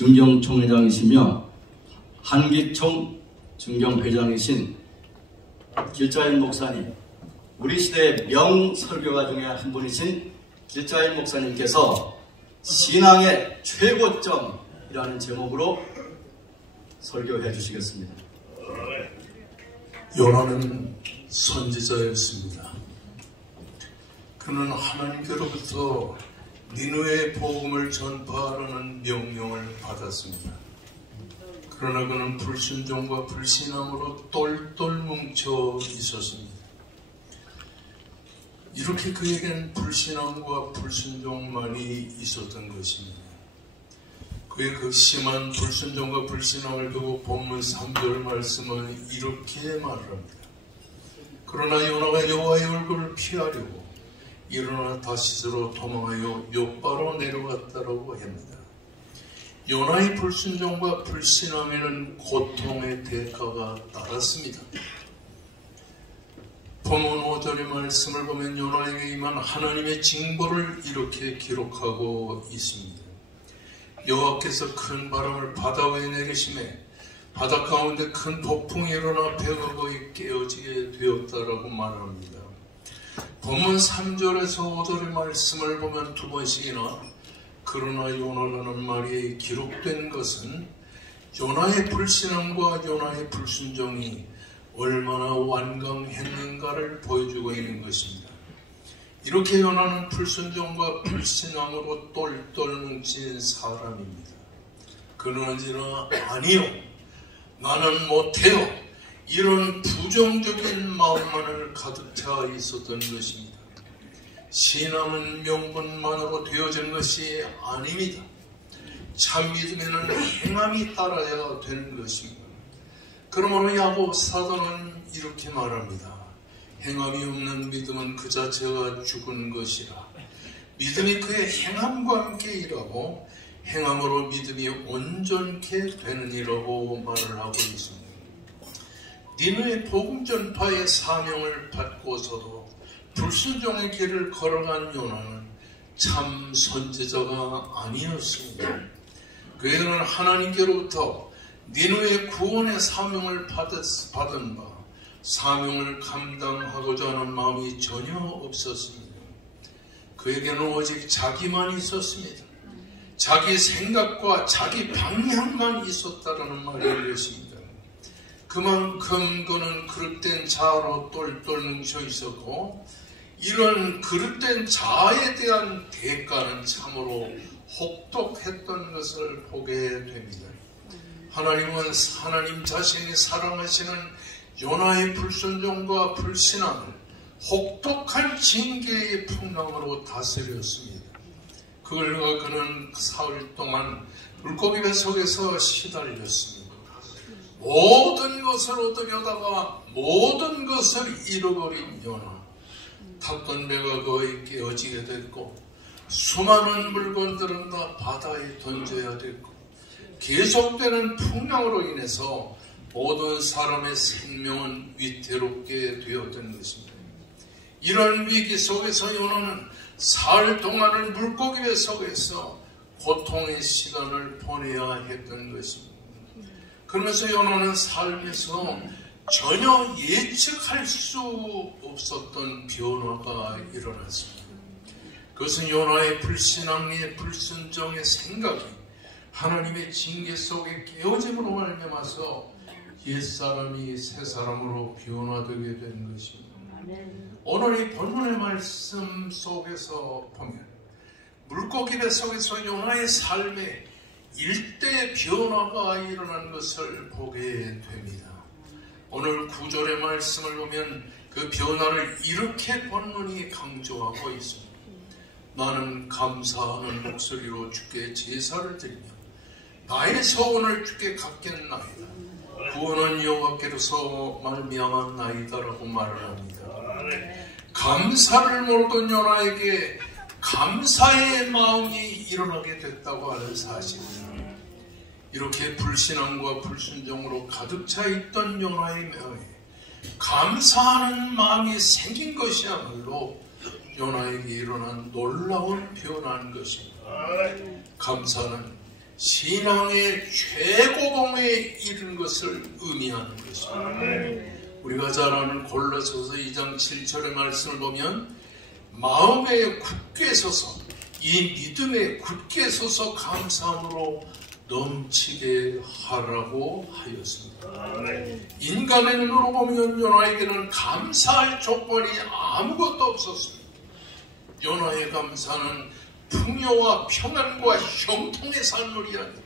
중경총회장이시며 한기총 중경회장이신 길자인 목사님, 우리 시대의 명설교가 중에 한 분이신 길자인 목사님께서 신앙의 최고점이라는 제목으로 설교해 주시겠습니다. 요나는 선지자였습니다. 그는 하나님께로부터 니느웨의 복음을 전파하라는 명령을 받았습니다. 그러나 그는 불순종과 불신앙으로 똘똘 뭉쳐 있었습니다. 이렇게 그에겐 불신앙과 불순종만이 있었던 것입니다. 그의 그 심한 불순종과 불신앙을 두고 본문 3절 말씀은 이렇게 말합니다. 그러나 요나가 여호와의 얼굴을 피하려고 일어나 다시스로 도망하여 욥바로 내려갔다라고 합니다. 요나의 불순종과 불신앙에는 고통의 대가가 따랐습니다. 본문 5절의 말씀을 보면 요나에게 임한 하나님의 징벌을 이렇게 기록하고 있습니다. 여호와께서 큰 바람을 바다 위에 내리시매 바다 가운데 큰 폭풍이 일어나 배가 거의 깨어지게 되었다라고 말합니다. 본문 3절에서 5절의 말씀을 보면 두 번씩이나 그러나 요나라는 말이 기록된 것은 요나의 불신앙과 요나의 불순종이 얼마나 완강했는가를 보여주고 있는 것입니다. 이렇게 요나는 불순종과 불신앙으로 똘똘 뭉친 사람입니다. 그는 언제나 아니요, 나는 못해요, 이런 부정적인 마음만을 가득 차 있었던 것입니다. 신앙은 명분만으로 되어진 것이 아닙니다. 참 믿음에는 행함이 따라야 되는 것입니다. 그러므로 야곱 사도는 이렇게 말합니다. 행함이 없는 믿음은 그 자체가 죽은 것이라. 믿음이 그의 행함과 함께 일하고 행함으로 믿음이 온전케 되느니라고 말을 하고 있습니다. 니느웨 복음 전파의 사명을 받고서도 불순종의 길을 걸어간 요나는 참 선지자가 아니었습니다. 그에게는 하나님께로부터 니느웨 구원의 사명을 받은 바 사명을 감당하고자 하는 마음이 전혀 없었습니다. 그에게는 오직 자기만 있었습니다. 자기 생각과 자기 방향만 있었다라는 말인 것입니다. 그만큼 그는 그릇된 자아로 똘똘 뭉쳐 있었고 이런 그릇된 자아에 대한 대가는 참으로 혹독했던 것을 보게 됩니다. 하나님은 하나님 자신이 사랑하시는 요나의 불순종과 불신앙을 혹독한 징계의 풍랑으로 다스렸습니다. 그는 사흘 동안 물고기 뱃속에서 시달렸습니다. 모든 것을 얻으려다가 모든 것을 잃어버린 요나. 탔던 배가 거의 깨어지게 됐고 수많은 물건들은 다 바다에 던져야 됐고 계속되는 풍랑으로 인해서 모든 사람의 생명은 위태롭게 되었던 것입니다. 이런 위기 속에서 요나는 사흘 동안을 물고기 배 속에서 고통의 시간을 보내야 했던 것입니다. 그러면서 요나는 삶에서 전혀 예측할 수 없었던 변화가 일어났습니다. 그것은 요나의 불신앙의 불순종의 생각이 하나님의 징계 속에 깨어짐으로 말미암아서 옛사람이 새사람으로 변화되게 된 것입니다. 오늘 이 본문의 말씀 속에서 보면 물고기 배 속에서 요나의 삶에 일대 변화가 일어난 것을 보게 됩니다. 오늘 9절의 말씀을 보면 그 변화를 이렇게 본문이 강조하고 있습니다. 나는 감사하는 목소리로 주께 제사를 드리며 나의 소원을 주께 갚겠나이다. 구원은 여호와께로서 말미암았나이다라고 말을 합니다. 감사를 모르던 요나에게 감사의 마음이 일어나게 됐다고 하는 사실입니다. 이렇게 불신앙과 불순종으로 가득 차 있던 요나의 마음에 감사하는 마음이 생긴 것이야말로 요나에게 일어난 놀라운 변화인 것입니다. 감사는 신앙의 최고봉에 이른 것을 의미하는 것입니다. 우리가 잘 아는 골로새서 2장 7절의 말씀을 보면 마음에 굳게 서서 이 믿음에 굳게 서서 감사함으로 넘치게 하라고 하였습니다. 인간의 눈으로 보면 요나에게는 감사할 조건이 아무것도 없었습니다. 요나의 감사는 풍요와 평안과 형통의 산물이 아니라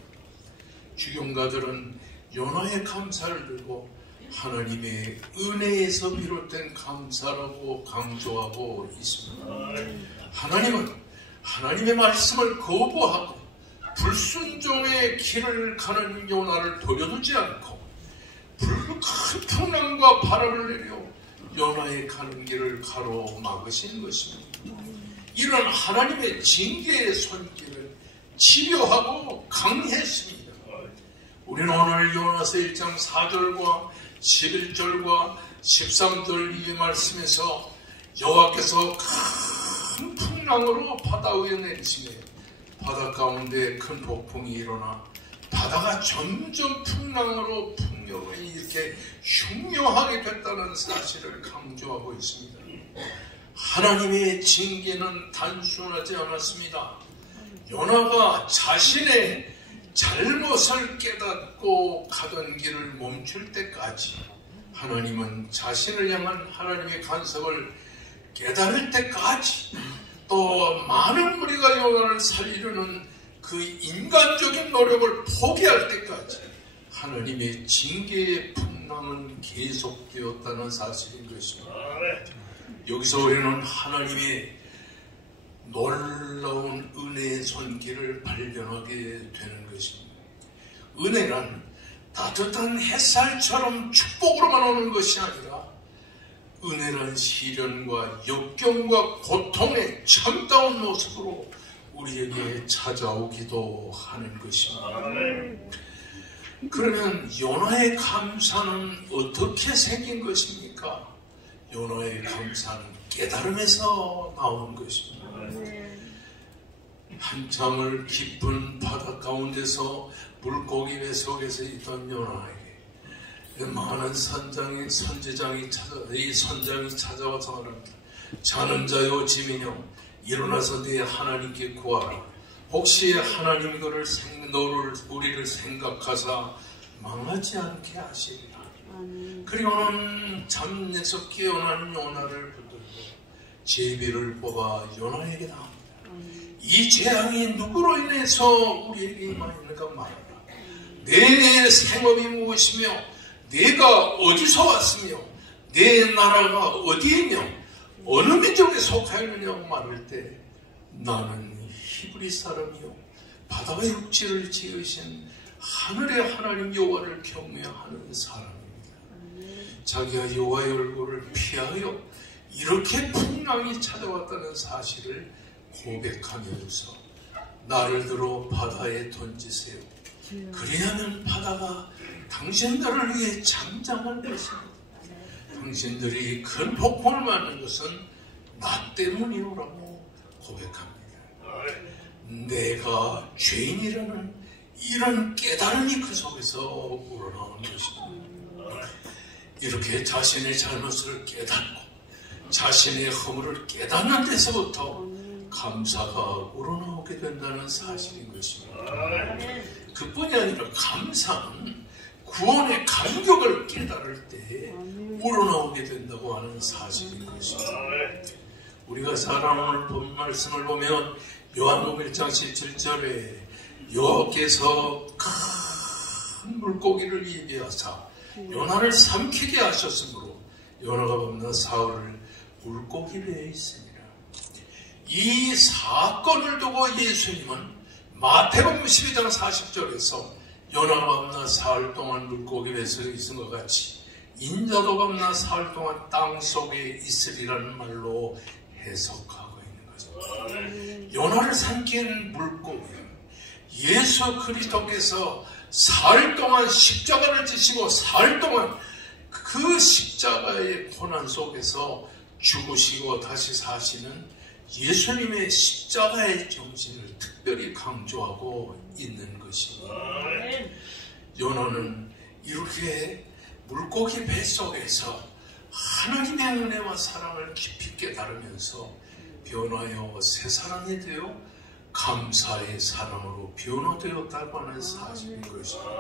주경가들은 요나의 감사를 들고 하나님의 은혜에서 비롯된 감사라고 강조하고 있습니다. 하나님은 하나님의 말씀을 거부하고 불순종의 길을 가는 요나를 돌려두지 않고 큰 풍랑과 바람을 내려 요나의 가는 길을 가로막으신 것입니다. 이런 하나님의 징계의 손길을 집요하고 강했습니다. 우리는 오늘 요나서 1장 4절과 11절과 13절 이 말씀에서 여호와께서 큰 풍랑으로 바다 위에 내리시며 바다 가운데 큰 폭풍이 일어나 바다가 점점 풍랑으로 풍요로 이렇게 흉흉하게 됐다는 사실을 강조하고 있습니다. 하나님의 징계는 단순하지 않았습니다. 요나가 자신의 잘못을 깨닫고 가던 길을 멈출 때까지 하나님은 자신을 향한 하나님의 간섭을 깨달을 때까지 또 많은 무리가 요나를 살리려는 그 인간적인 노력을 포기할 때까지 하나님의 징계의 풍랑은 계속되었다는 사실인 것입니다. 여기서 우리는 하나님의 놀라운 은혜의 손길을 발견하게 되는 것입니다. 은혜란 따뜻한 햇살처럼 축복으로만 오는 것이 아니라 은혜란 시련과 역경과 고통의 참다운 모습으로 우리에게 찾아오기도 하는 것입니다. 그러면 요나의 감사는 어떻게 생긴 것입니까? 요나의 감사는 깨달음에서 나온 것입니다. 한참을 깊은 바다 가운데서 물고기 배 속에서 있던 요나에게 많은 선지장이 찾아와서 말합니다. 자는 자요 지민여 일어나서 네 하나님께 구하라. 혹시 하나님이 우리를 생각하사 망하지 않게 하시리라. 그리고는 잠에서 깨어난 요나를 붙들고 제비를 뽑아 요나에게 나옵니다. 이 재앙이 누구로 인해서 우리에게 임하였는가 말하라. 내 생업이 무엇이며 내가 어디서 왔으며 내 나라가 어디이며 어느 민족에 속하였느냐고 말할 때 나는 히브리 사람이요 바다와 육지를 지으신 하늘의 하나님 여호와를 경외하는 사람입니다. 자기가 여호와의 얼굴을 피하여 이렇게 풍랑이 찾아왔다는 사실을 고백하면서 나를 들어 바다에 던지세요. 그리하면 바다가 당신들을 위해 잠잠할 것입니다. 당신들이 큰 폭풍을 맞는 것은 나 때문이오라고 고백합니다. 내가 죄인이라는 이런 깨달음이 그 속에서 우러나오는 것입니다. 이렇게 자신의 잘못을 깨닫고 자신의 허물을 깨닫는 데서부터 감사가 우러나오게 된다는 사실인 것입니다. 그뿐이 아니라 감사는 구원의 감격을 깨달을 때 우러나오게 된다고 하는 사실인 것입니다. 우리가 사랑하는 본 말씀을 보면 요한복음 1장 17절에 여호와께서 큰 물고기를 예비하사 요나를 삼키게 하셨으므로 요나가 밤낮 사흘을 물고기 배에 있습니다. 이 사건을 두고 예수님은 마태복음 12장 40절에서 요나가 밤낮 사흘 동안 물고기 배에 있은 것 같이 인자도 밤낮 사흘 동안 땅속에 있으리라는 말로 해석하고 있는 거죠. 요나를 삼킨 물고기는 예수 그리스도께서 사흘 동안 십자가를 지시고 사흘 동안 그 십자가의 고난 속에서 죽으시고 다시 사시는 예수님의 십자가의 정신을 특별히 강조하고 있는 것입니다. 요나는 이렇게 물고기 뱃속에서 하나님의 은혜와 사랑을 깊이 깨달으면서 변화하여 새 사람이 되어 감사의 사랑으로 변화되었다고 하는 사실인 것입니다.